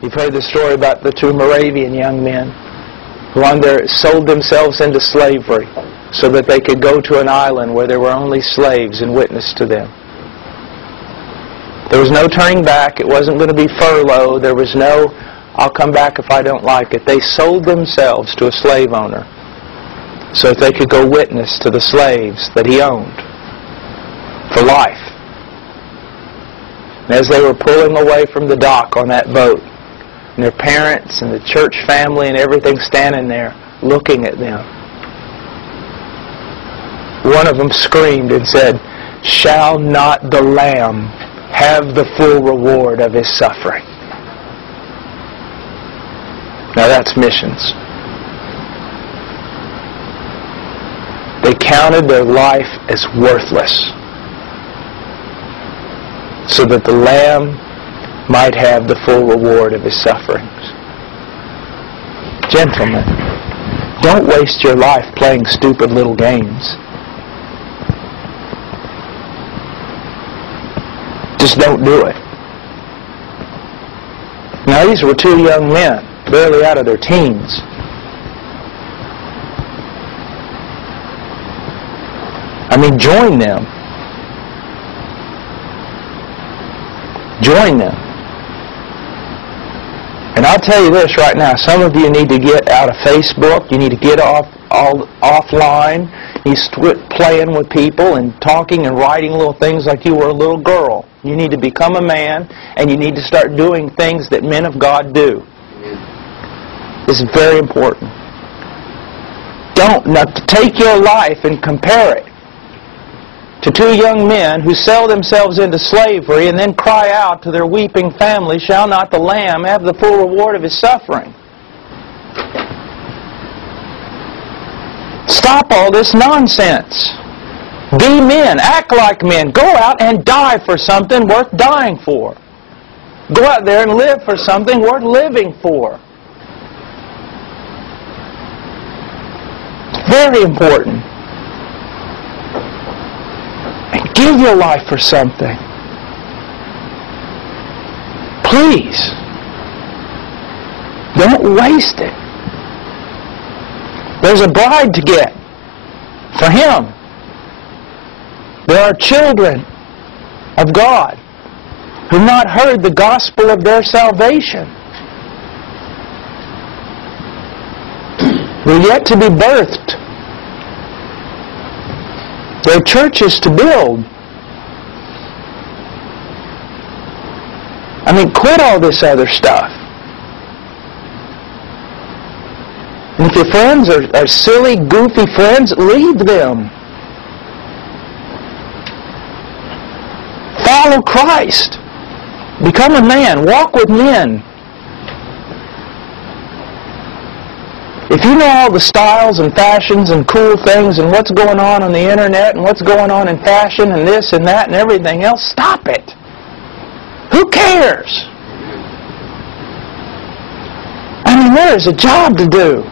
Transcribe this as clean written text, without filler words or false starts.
You've heard the story about the two Moravian young men who sold themselves into slavery so that they could go to an island where there were only slaves and witness to them. There was no turning back. It wasn't going to be furlough. There was no, I'll come back if I don't like it. They sold themselves to a slave owner so that they could go witness to the slaves that he owned for life. And as they were pulling away from the dock on that boat, and their parents and the church family and everything standing there looking at them, one of them screamed and said, "Shall not the Lamb have the full reward of His suffering?" Now that's missions. They counted their life as worthless so that the Lamb might have the full reward of His sufferings. Gentlemen, don't waste your life playing stupid little games. Just don't do it. Now these were two young men, barely out of their teens. I mean, join them. Join them. And I'll tell you this right now, some of you need to get out of Facebook, you need to get offline, you quit playing with people and talking and writing little things like you were a little girl. You need to become a man, and you need to start doing things that men of God do. This is very important. Don't take your life and compare it to two young men who sell themselves into slavery and then cry out to their weeping family, "Shall not the Lamb have the full reward of His suffering?" Stop all this nonsense. Be men. Act like men. Go out and die for something worth dying for. Go out there and live for something worth living for. Very important. And give your life for something. Please. Don't waste it. There's a bride to get for Him. There are children of God who have not heard the gospel of their salvation. They're yet to be birthed. There are churches to build. I mean, quit all this other stuff. And if your friends are silly, goofy friends, leave them. Follow Christ. Become a man. Walk with men. If you know all the styles and fashions and cool things and what's going on the internet and what's going on in fashion and this and that and everything else, stop it. Who cares? I mean, there is a job to do.